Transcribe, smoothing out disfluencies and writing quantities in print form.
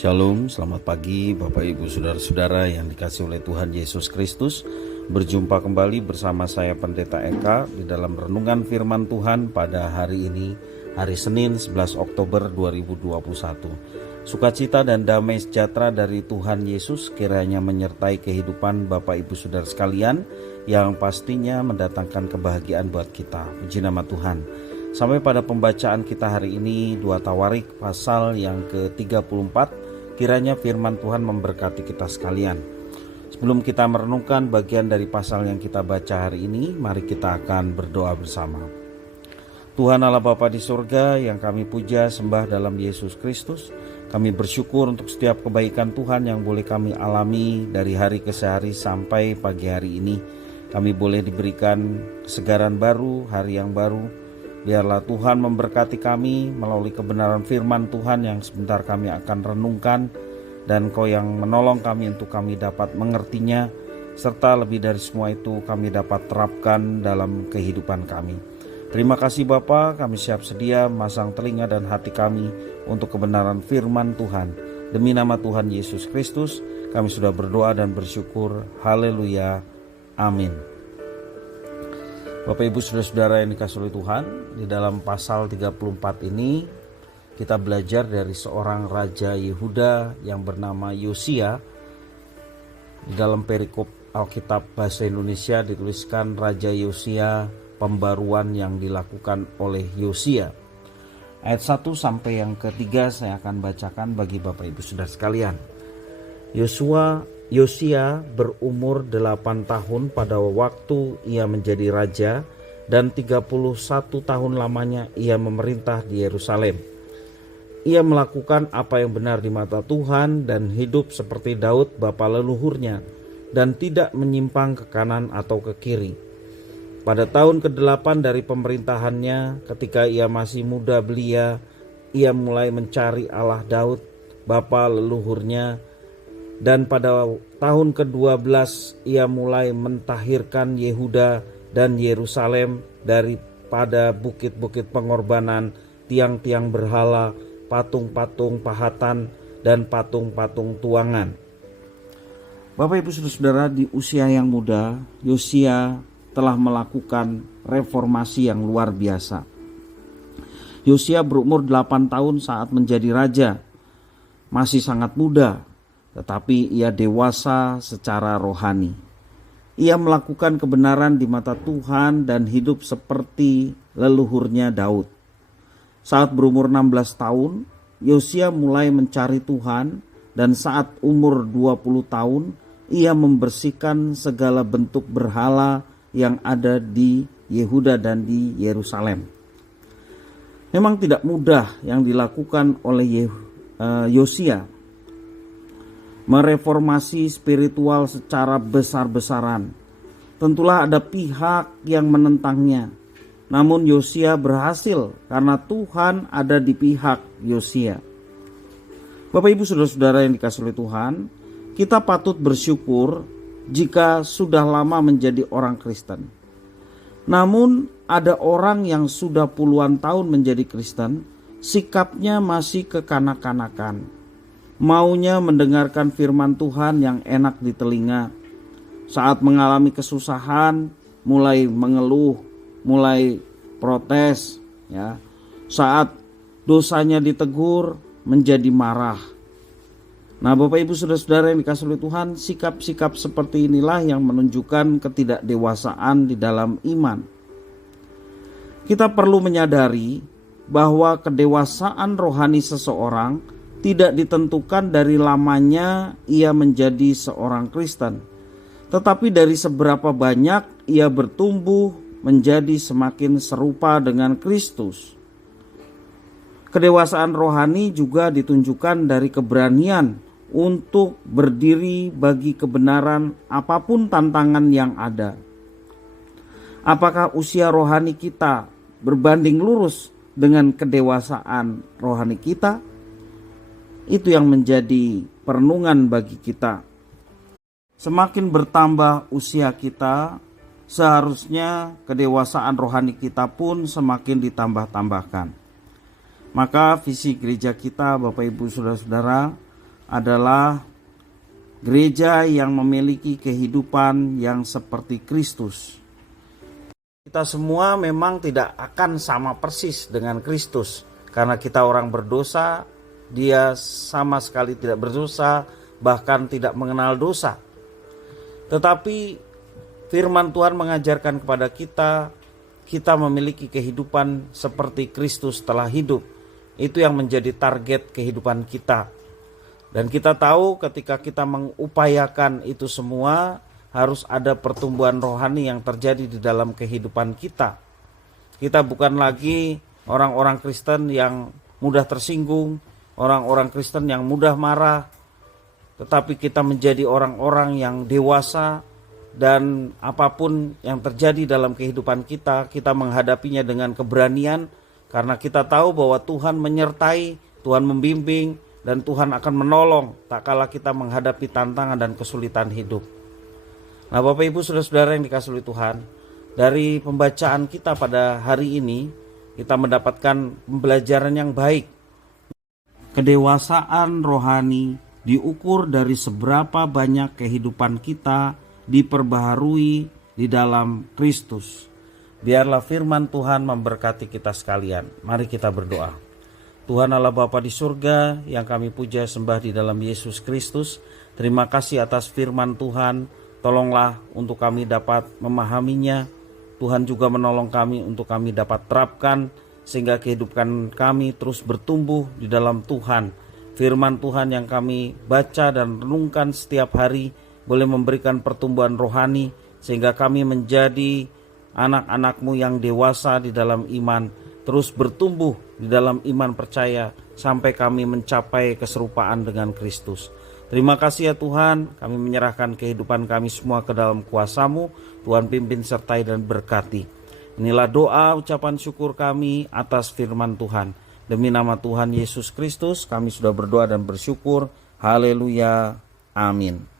Shalom, selamat pagi Bapak Ibu Saudara-saudara yang dikasihi oleh Tuhan Yesus Kristus. Berjumpa kembali bersama saya Pendeta Eka di dalam renungan firman Tuhan pada hari ini, hari Senin 11 Oktober 2021. Sukacita dan damai sejahtera dari Tuhan Yesus kiranya menyertai kehidupan Bapak Ibu Saudara sekalian yang pastinya mendatangkan kebahagiaan buat kita. Puji nama Tuhan. Sampai pada pembacaan kita hari ini 2 Tawarik pasal yang ke-34, kiranya firman Tuhan memberkati kita sekalian. Sebelum kita merenungkan bagian dari pasal yang kita baca hari ini, mari kita akan berdoa bersama. Tuhan Allah Bapa di surga yang kami puja sembah dalam Yesus Kristus, kami bersyukur untuk setiap kebaikan Tuhan yang boleh kami alami dari hari ke hari sampai pagi hari ini. Kami boleh diberikan kesegaran baru, hari yang baru. Biarlah Tuhan memberkati kami melalui kebenaran firman Tuhan yang sebentar kami akan renungkan, dan Kau yang menolong kami untuk kami dapat mengertinya, serta lebih dari semua itu kami dapat terapkan dalam kehidupan kami. Terima kasih Bapa, kami siap sedia masang telinga dan hati kami untuk kebenaran firman Tuhan. Demi nama Tuhan Yesus Kristus, kami sudah berdoa dan bersyukur. Haleluya. Amin. Bapak Ibu Saudara-saudara yang dikasihi oleh Tuhan, di dalam pasal 34 ini kita belajar dari seorang raja Yehuda yang bernama Yosia. Di dalam perikop Alkitab bahasa Indonesia dituliskan Raja Yosia, pembaruan yang dilakukan oleh Yosia. Ayat 1 sampai yang ketiga saya akan bacakan bagi Bapak Ibu Saudara sekalian. Yosia berumur 8 tahun pada waktu ia menjadi raja, dan 31 tahun lamanya ia memerintah di Yerusalem. Ia melakukan apa yang benar di mata Tuhan dan hidup seperti Daud bapa leluhurnya, dan tidak menyimpang ke kanan atau ke kiri. Pada tahun ke-8 dari pemerintahannya, ketika ia masih muda belia, ia mulai mencari Allah Daud bapa leluhurnya. Dan pada tahun ke-12 ia mulai mentahirkan Yehuda dan Yerusalem daripada bukit-bukit pengorbanan, tiang-tiang berhala, patung-patung pahatan, dan patung-patung tuangan. Bapak Ibu Saudara, di usia yang muda, Yosia telah melakukan reformasi yang luar biasa. Yosia berumur 8 tahun saat menjadi raja, masih sangat muda, tetapi ia dewasa secara rohani. Ia melakukan kebenaran di mata Tuhan dan hidup seperti leluhurnya Daud. Saat berumur 16 tahun, Yosia mulai mencari Tuhan, dan saat umur 20 tahun, ia membersihkan segala bentuk berhala yang ada di Yehuda dan di Yerusalem. Memang tidak mudah yang dilakukan oleh Yosia, mereformasi spiritual secara besar-besaran. Tentulah ada pihak yang menentangnya. Namun Yosia berhasil karena Tuhan ada di pihak Yosia. Bapak Ibu Saudara-saudara yang dikasihi oleh Tuhan, kita patut bersyukur jika sudah lama menjadi orang Kristen. Namun ada orang yang sudah puluhan tahun menjadi Kristen, sikapnya masih kekanak-kanakan. Maunya mendengarkan firman Tuhan yang enak di telinga. Saat mengalami kesusahan, mulai mengeluh, mulai protes, ya. Saat dosanya ditegur, menjadi marah. Nah, Bapak Ibu Saudara-saudara yang dikasihi oleh Tuhan, sikap-sikap seperti inilah yang menunjukkan ketidakdewasaan di dalam iman. Kita perlu menyadari bahwa kedewasaan rohani seseorang tidak ditentukan dari lamanya ia menjadi seorang Kristen, tetapi dari seberapa banyak ia bertumbuh menjadi semakin serupa dengan Kristus. Kedewasaan rohani juga ditunjukkan dari keberanian untuk berdiri bagi kebenaran apapun tantangan yang ada. Apakah usia rohani kita berbanding lurus dengan kedewasaan rohani kita? Itu yang menjadi perenungan bagi kita. Semakin bertambah usia kita, seharusnya kedewasaan rohani kita pun semakin ditambah-tambahkan. Maka visi gereja kita, Bapak Ibu Saudara-saudara, adalah gereja yang memiliki kehidupan yang seperti Kristus. Kita semua memang tidak akan sama persis dengan Kristus, karena kita orang berdosa, dia sama sekali tidak berdosa, bahkan tidak mengenal dosa. Tetapi firman Tuhan mengajarkan kepada kita memiliki kehidupan seperti Kristus telah hidup. Itu yang menjadi target kehidupan kita. Dan kita tahu ketika kita mengupayakan itu semua, harus ada pertumbuhan rohani yang terjadi di dalam kehidupan kita. Kita bukan lagi orang-orang Kristen yang mudah tersinggung, orang-orang Kristen yang mudah marah, tetapi kita menjadi orang-orang yang dewasa, dan apapun yang terjadi dalam kehidupan kita, kita menghadapinya dengan keberanian, karena kita tahu bahwa Tuhan menyertai, Tuhan membimbing, dan Tuhan akan menolong tak kala kita menghadapi tantangan dan kesulitan hidup. Nah, Bapak Ibu Saudara-saudara yang dikasihi oleh Tuhan, dari pembacaan kita pada hari ini, kita mendapatkan pembelajaran yang baik. Kedewasaan rohani diukur dari seberapa banyak kehidupan kita diperbaharui di dalam Kristus. Biarlah firman Tuhan memberkati kita sekalian. Mari kita berdoa. Tuhan Allah Bapa di surga yang kami puja sembah di dalam Yesus Kristus, terima kasih atas firman Tuhan. Tolonglah untuk kami dapat memahaminya. Tuhan juga menolong kami untuk kami dapat terapkan, sehingga kehidupan kami terus bertumbuh di dalam Tuhan. Firman Tuhan yang kami baca dan renungkan setiap hari boleh memberikan pertumbuhan rohani, sehingga kami menjadi anak-anak-Mu yang dewasa di dalam iman, terus bertumbuh di dalam iman percaya sampai kami mencapai keserupaan dengan Kristus. Terima kasih ya Tuhan, kami menyerahkan kehidupan kami semua ke dalam kuasa-Mu. Tuhan pimpin, sertai dan berkati. Inilah doa ucapan syukur kami atas firman Tuhan. Demi nama Tuhan Yesus Kristus kami sudah berdoa dan bersyukur. Haleluya. Amin.